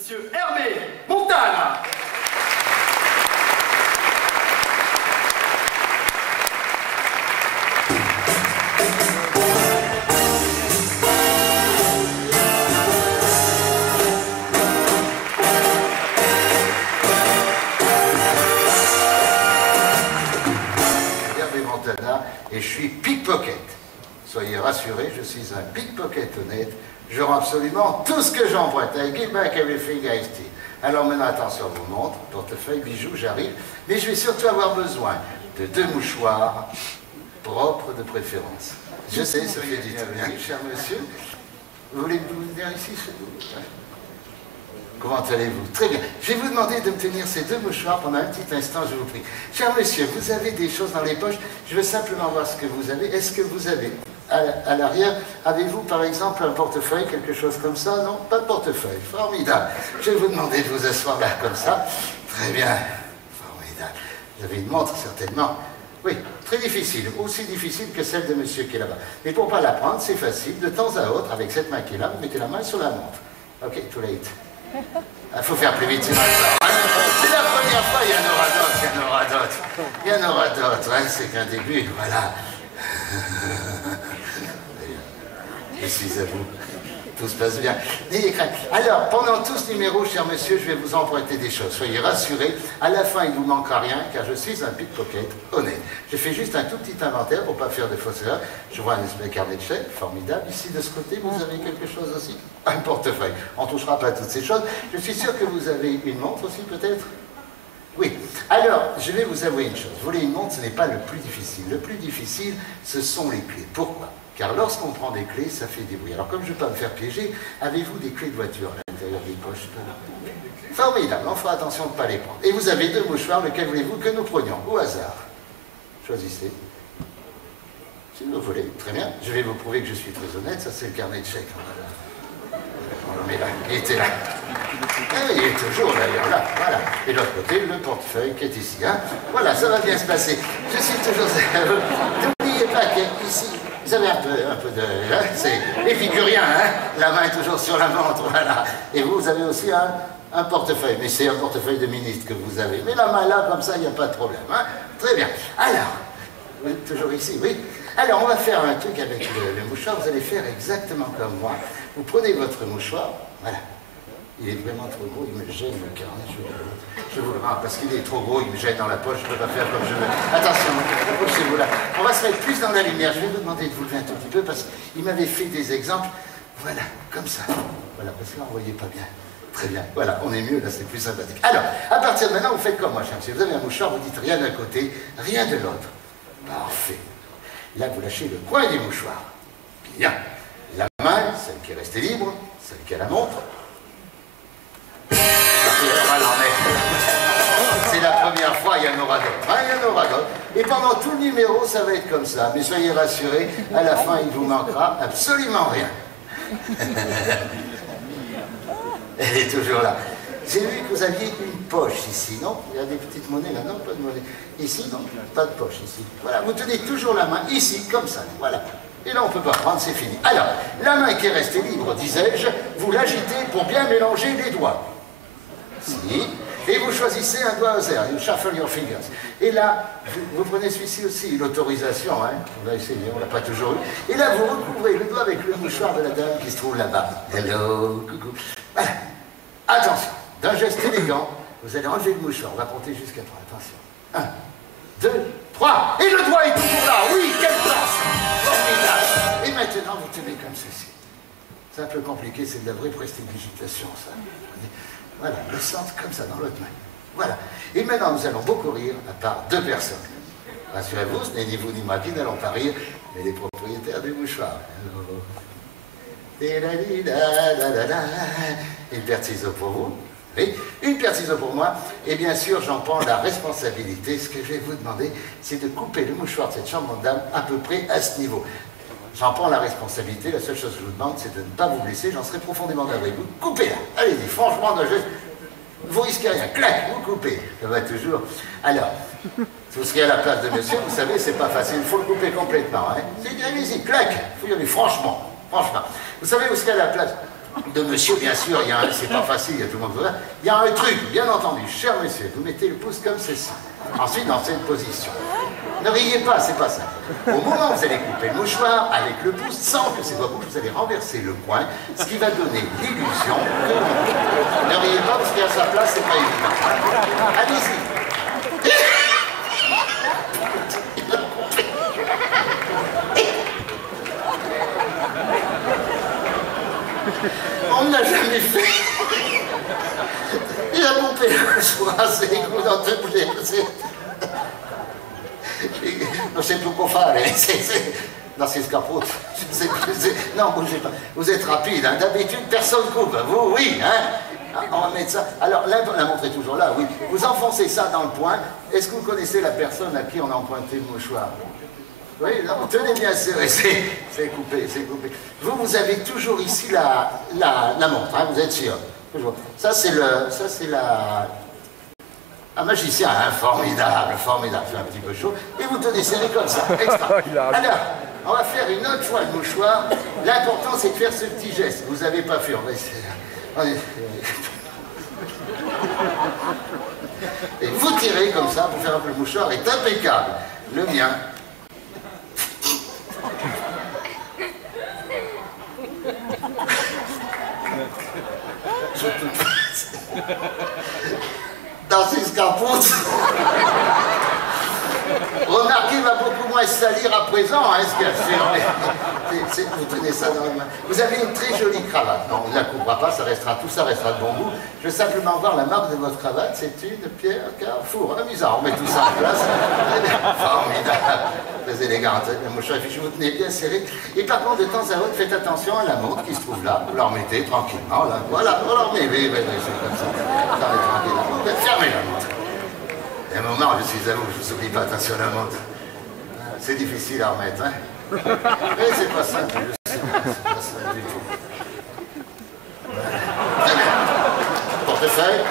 Monsieur Hervé Montane. Hervé Montana et je suis pickpocket. Soyez rassurés, je suis un pickpocket honnête. Je rends absolument tout ce que j'emprunte. I give back everything I steal. Alors maintenant, attention, vos montres, portefeuille, bijoux, j'arrive. Mais je vais surtout avoir besoin de 2 mouchoirs propres de préférence. Je sais, ça fait du bien, cher monsieur. Vous voulez venir ici chez vous? Comment allez-vous? Très bien. Je vais vous demander de me tenir ces 2 mouchoirs pendant un petit instant, je vous prie. Cher monsieur, vous avez des choses dans les poches. Je veux simplement voir ce que vous avez. Est-ce que vous avez, à l'arrière, avez-vous par exemple un portefeuille, quelque chose comme ça? Non, pas de portefeuille. Formidable. Je vais vous demander de vous asseoir là, comme ça. Très bien. Formidable. Vous avez une montre, certainement. Oui, très difficile. Aussi difficile que celle de monsieur qui est là-bas. Mais pour ne pas la prendre, c'est facile. De temps à autre, avec cette main qui est là, vous mettez la main sur la montre. Ok, too late. Il faut faire plus vite, c'est la première fois, il y en aura d'autres, il y en aura d'autres. Il y en aura d'autres, hein, c'est qu'un début, voilà. Je suis à vous. Tout se passe bien. N'ayez crainte. Alors, pendant tout ce numéro, cher monsieur, je vais vous emprunter des choses. Soyez rassurés, à la fin, il ne vous manquera rien, car je suis un pickpocket honnête. Je fais juste un tout petit inventaire pour ne pas faire de fausses erreurs. Je vois un espèce de carnet de chèques, formidable. Ici, de ce côté, vous avez quelque chose aussi? Un portefeuille. On ne touchera pas à toutes ces choses. Je suis sûr que vous avez une montre aussi, peut-être? Oui. Alors, je vais vous avouer une chose. Voler une montre, ce n'est pas le plus difficile. Le plus difficile, ce sont les clés. Pourquoi? Car lorsqu'on prend des clés, ça fait des bruits. Alors comme je ne veux pas me faire piéger, avez-vous des clés de voiture à l'intérieur des poches? Formidable, on fera attention de ne pas les prendre. Et vous avez 2 mouchoirs, lequel voulez-vous que nous prenions? Au hasard. Choisissez. Si vous voulez, très bien. Je vais vous prouver que je suis très honnête, ça c'est le carnet de chèques. On le met là, il était là. Et il est toujours d'ailleurs là, voilà. Et de l'autre côté, le portefeuille qui est ici. Hein. Voilà, ça va bien se passer. Je suis toujours... N'oubliez pas qu'ici... Vous avez un peu de... Hein, c'est épicurien, hein? La main est toujours sur la montre, voilà. Et vous avez aussi un portefeuille, mais c'est un portefeuille de ministre que vous avez. Mais la main là, comme ça, il n'y a pas de problème. Hein? Très bien. Alors, vous êtes toujours ici, oui? Alors, on va faire un truc avec le mouchoir. Vous allez faire exactement comme moi. Vous prenez votre mouchoir, voilà. Il est vraiment trop gros, il me gêne le carnet, je vous le rends parce qu'il est trop gros, il me gêne dans la poche, je ne peux pas faire comme je veux. Attention, approchez-vous là. On va se mettre plus dans la lumière. Je vais vous demander de vous lever un tout petit peu parce qu'il m'avait fait des exemples. Voilà, comme ça. Voilà, parce que là, on ne voyait pas bien. Très bien, voilà, on est mieux, là, c'est plus sympathique. Alors, à partir de maintenant, vous faites comme moi, cher monsieur. Vous avez un mouchoir, vous dites rien d'un côté, rien de l'autre. Parfait. Là, vous lâchez le coin du mouchoir. Bien. La main, celle qui est restée libre, celle qui a la montre. C'est la première fois, il y en aura d'autres. Hein, il y en aura d'autres. Et pendant tout le numéro, ça va être comme ça. Mais soyez rassurés, à la fin, il ne vous manquera absolument rien. Elle est toujours là. J'ai vu que vous aviez une poche ici, non? Il y a des petites monnaies là, non? Pas de monnaie. Ici, non? Pas de poche ici. Voilà, vous tenez toujours la main ici, comme ça. Voilà. Et là, on ne peut pas prendre, c'est fini. Alors, la main qui est restée libre, disais-je, vous l'agitez pour bien mélanger les doigts. Si. Et vous choisissez un doigt au hasard. You shuffle your fingers. Et là, vous prenez celui-ci aussi, l'autorisation, hein. On va essayer, on ne l'a pas toujours eu. Et là, vous recouvrez le doigt avec le mouchoir de la dame qui se trouve là-bas. Hello, coucou. Voilà. Attention, d'un geste élégant, vous allez enlever le mouchoir. On va compter jusqu'à 3. Attention. 1, 2, 3. Et le doigt est toujours là. Oui, quelle place! Formidable. Et maintenant, vous tenez comme ceci. C'est un peu compliqué, c'est de la vraie prestidigitation, ça. Voilà, le centre comme ça, dans l'autre main. Voilà. Et maintenant, nous allons beaucoup rire, à part 2 personnes. Rassurez-vous, ce n'est ni vous ni moi qui n'allons pas rire, mais les propriétaires du mouchoir. Une paire de ciseaux pour vous. Oui, une paire de ciseaux pour moi. Et bien sûr, j'en prends la responsabilité. Ce que je vais vous demander, c'est de couper le mouchoir de cette chambre de dame à peu près à ce niveau. J'en prends la responsabilité, la seule chose que je vous demande, c'est de ne pas vous blesser, j'en serai profondément navré. Vous coupez là, allez-y, franchement, vous risquez rien, clac, vous coupez, ça va toujours. Alors, vous serez à la place de monsieur, vous savez, c'est pas facile, il faut le couper complètement. Hein. Allez-y, clac, il faut y aller, franchement. Vous savez, vous serez à la place, de monsieur, bien sûr, c'est pas facile, il y a tout le monde qui voit. Il y a un truc, bien entendu, cher monsieur, vous mettez le pouce comme ceci. Ensuite, dans cette position. Ne riez pas, c'est pas ça. Au moment où vous allez couper le mouchoir, avec le pouce, sans que ses doigts bougent, vous allez renverser le coin, ce qui va donner l'illusion que l'on coupe. Ne riez pas, parce qu'à sa place, c'est pas évident. Allez-y. On ne l'a jamais fait. Il a coupé le mouchoir, c'est égout dans deux blés. Non, c'est plus qu'on fait. Non, c'est scapote. Non, bougez pas. Vous êtes rapide, hein. D'habitude, personne coupe. Vous, oui, hein. On va mettre ça. Alors, la montre est toujours là, oui. Vous enfoncez ça dans le poing. Est-ce que vous connaissez la personne à qui on a emprunté le mouchoir? Oui, non, tenez bien serré, c'est coupé, c'est coupé. Vous avez toujours ici la montre, hein, vous êtes sûr. Toujours. Ça, c'est un magicien, hein, formidable, formidable. C'est un petit peu chaud. Et vous tenez serré comme ça, extra. Alors, on va faire une autre fois le mouchoir. L'important, c'est de faire ce petit geste. Vous n'avez pas fait, on va essayer. Et vous tirez comme ça pour faire un peu le mouchoir est impeccable. Le mien. Dans ces escapoutes. Remarquez, il va beaucoup moins se salir à présent, hein, ce qu'il y a sûr. Vous tenez ça dans la main. Vous avez une très jolie cravate. Non, on ne la coupera pas, ça restera, tout ça restera de bon goût. Je veux simplement voir la marque de votre cravate. C'est une Pierre Carrefour. Amusant, on met tout ça en place. Formidable. Très élégante. Le mouchoir est fichu, vous tenez bien serré. Et par contre, de temps à autre, faites attention à la montre qui se trouve là. Vous la remettez tranquillement. Là. Voilà, vous la remettez. C'est comme ça. Tranquillement. Fermez la montre. Et un moment, je suis à vous, je ne vous oublie pas, attention à la montre. C'est difficile à remettre, hein. Mais c'est pas simple, je sais pas, c'est pas simple du tout. Très bien. Portefeuille.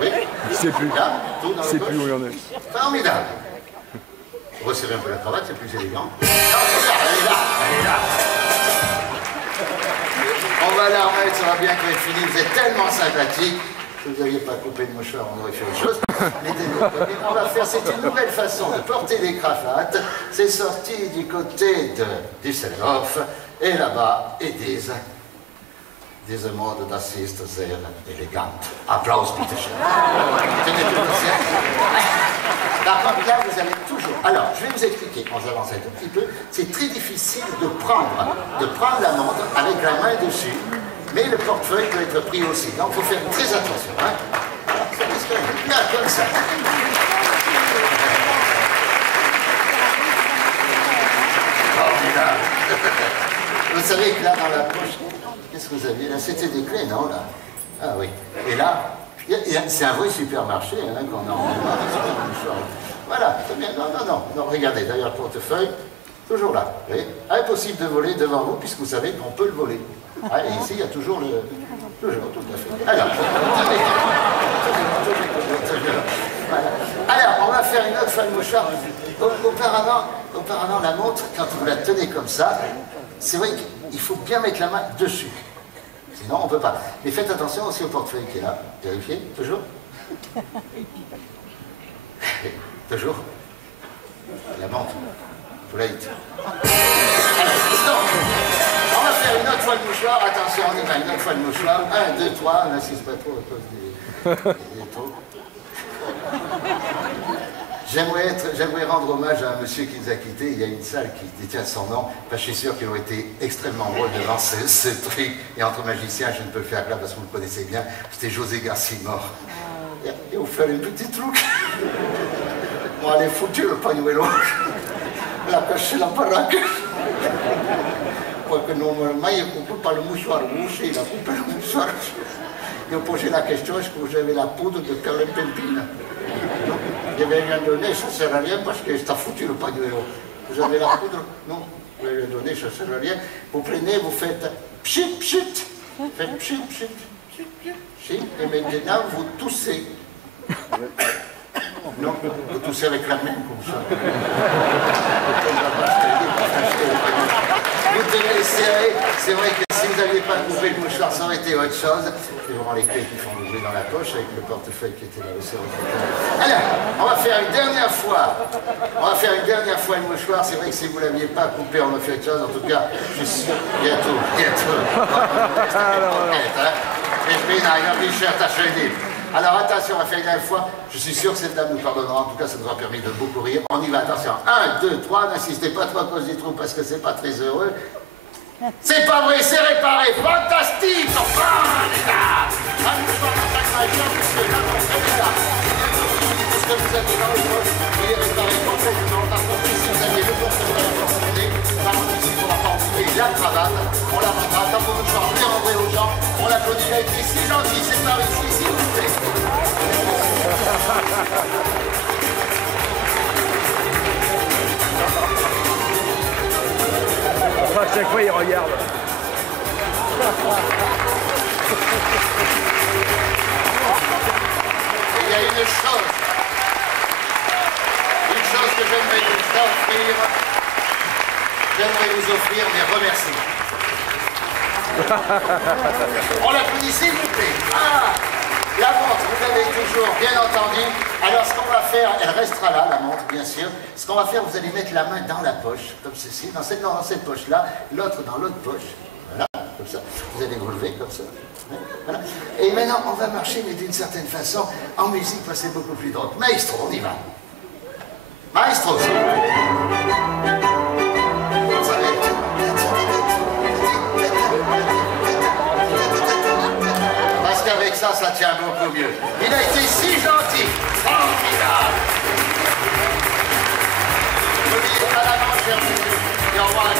Oui. C'est plus. Là, tout dans le C'est poche. plus où il y en a. Formidable. Resserrez un peu la cravate, c'est plus élégant. Non, c'est ça, elle est là, elle est là. On va la remettre, ça va bien être fini, vous êtes tellement sympathique. Si vous n'aviez pas coupé le mouchoir, on aurait fait autre chose. On va faire, c'est une nouvelle façon de porter des cravates. C'est sorti du côté de Düsseldorf. Et là-bas, Edith, diese Mode, das ist sehr elegant. Applaus, bitte schön. Tenez tout le ciel. Par contre, là, vous allez toujours... Alors, je vais vous expliquer, on avance un tout petit peu. C'est très difficile de prendre la montre avec la main dessus. Mais le portefeuille peut être pris aussi. Donc, il faut faire très attention. Hein. Alors, ça risque d'être bien comme ça. Formidable. Vous savez que là, dans la poche, qu'est-ce que vous aviez là? C'était des clés, non, là? Ah oui. Et là, c'est un vrai supermarché hein, qu'on a en voilà, c'est bien. Non, regardez, derrière le portefeuille, toujours là. Vous voyez? Impossible de voler devant vous, puisque vous savez qu'on peut le voler. Ah, et ici, il y a toujours le... Toujours, tout à fait. Alors, voilà. Alors, on va faire une autre fois le mouchoir. Auparavant, la montre, quand vous la tenez comme ça, c'est vrai qu'il faut bien mettre la main dessus. Sinon, on ne peut pas. Mais faites attention aussi au portefeuille qui est là. Vérifiez, toujours. Toujours. La montre. Tout light. Alors, on va faire une autre fois le mouchoir. Attention, on y va. Une autre fois le mouchoir. 1, 2, 3. On n'insiste pas trop à cause des taux. J'aimerais rendre hommage à un monsieur qui nous a quittés. Il y a une salle qui détient son nom. Enfin, je suis sûr qu'il aurait été extrêmement drôle devant ce truc. Et entre magiciens, je ne peux le faire là parce que vous le connaissez bien. C'était José Garcimore. Et on fait une petite truc. Bon, elle est foutue, le pagnouelo. Elle a caché la baraque. Parce que normalement, il ne coupe pas le mouchoir rouge, il a coupé le mouchoir. Ils ont posé la question, est-ce que vous avez la poudre de perlimpinpine? Je vais lui en donner, ça ne sert à rien parce que c'est foutu le pagnouelo. Vous avez la poudre? Non, je vais lui donner, ça ne sert à rien. Vous prenez, vous faites pchit, pchit. Faites pchit, pchit, pchit, pchit. Et maintenant, vous toussez. Non, vous toussez avec la main comme ça. Vous tenez serré, c'est vrai que si vous n'aviez pas coupé le mouchoir, ça aurait été autre chose. C'est vraiment les clés qui font bouger dans la poche avec le portefeuille qui était là aussi. Alors, on va faire une dernière fois. On va faire une dernière fois le mouchoir. C'est vrai que si vous ne l'aviez pas coupé, on a fait autre chose. En tout cas, je suis sûr, bientôt. Alors attention, on va faire une dernière fois. Je suis sûr que cette dame nous pardonnera. En tout cas, ça nous a permis de beaucoup rire. On y va, attention. 1, 2, 3. N'insistez pas trop à cause du trou parce que c'est pas très heureux. C'est pas vrai, c'est réparé. Fantastique. Enfin, les gars. Un mouchoir dans chaque région, monsieur. Là, on fait ça. Tout ce que vous avez dans le poche, il est réparé complètement. Par contre, si vous aviez le portefeuille à porter, par contre, ici, on va pas enfiler la cravate. On la rendra. Tant qu'on mouchoir bien rentré aux gens, on l'applaudit. Il a été si gentil. C'est par ici, s'il vous plaît. À chaque fois, il regarde. Il y a une chose que j'aimerais vous offrir. J'aimerais vous offrir mes remerciements. On l'applaudit, s'il vous plaît. Ah, la montre, vous l'avez toujours bien entendu. Alors, ce qu'on va faire, elle restera là, la montre, bien sûr. Ce qu'on va faire, vous allez mettre la main dans la poche, comme ceci, dans cette poche-là, l'autre dans l'autre poche. Voilà, comme ça. Vous allez vous lever, comme ça. Voilà. Et maintenant, on va marcher, mais d'une certaine façon, en musique, c'est beaucoup plus drôle. Maestro, on y va. Maestro, s'il vous plaît. Ça va être... Parce qu'avec ça, ça tient beaucoup mieux. Il a été si gentil, formidable. N'oubliez pas la manche, cher monsieur. Et au revoir.